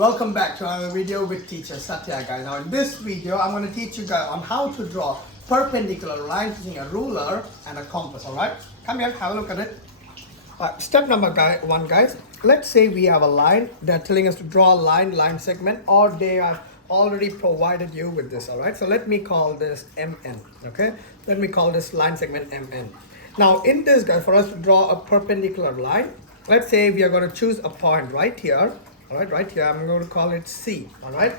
Welcome back to our video with teacher Satya, guys. Now in this video I'm going to teach you guys on how to draw perpendicular lines using a ruler and a compass. Alright, come here, have a look at it. Step number one, guys. Let's say we have a line. They're telling us to draw a line segment, or they have already provided you with this. Alright, so let me call this MN. Okay, let me call this line segment MN. Now in this, guys, for us to draw a perpendicular line, let's say we are going to choose a point right here. All right, right here I'm going to call it C. All right,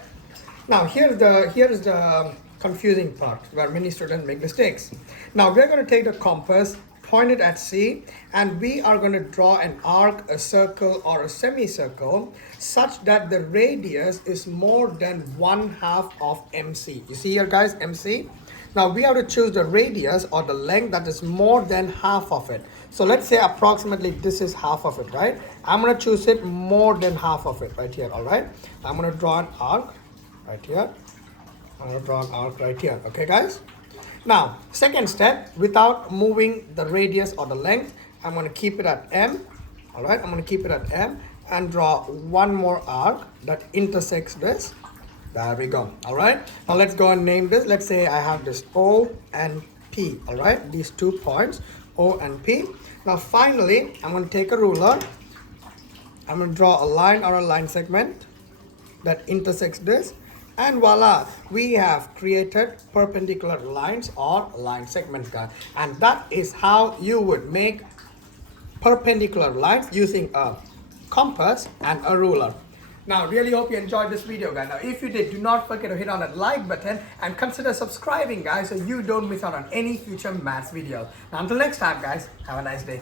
now here is the confusing part where many students make mistakes. Now we're going to take the compass, point it at C, and we are going to draw an arc, a circle, or a semicircle such that the radius is more than 1/2 of MC. You see here, guys, MC. Now we have to choose the radius or the length that is more than half of it. So let's say approximately this is half of it, right? I'm going to choose it more than half of it right here. All right, I'm going to draw an arc right here. I'm going to draw an arc right here. Okay, guys. Now second step, without moving the radius or the length, I'm going to keep it at M. All right, I'm going to keep it at M and draw one more arc that intersects this. There we go. All right, now let's go and name this. Let's say I have this O and P. All right, these 2 points, O and P. Now finally, I'm going to take a ruler. I'm going to draw a line or a line segment that intersects this, and voila, we have created perpendicular lines or line segments, guys. And that is how you would make perpendicular lines using a compass and a ruler. Now, really hope you enjoyed this video, guys. Now, if you did, do not forget to hit on that like button and consider subscribing, guys, so you don't miss out on any future maths videos. Now, until next time, guys, have a nice day.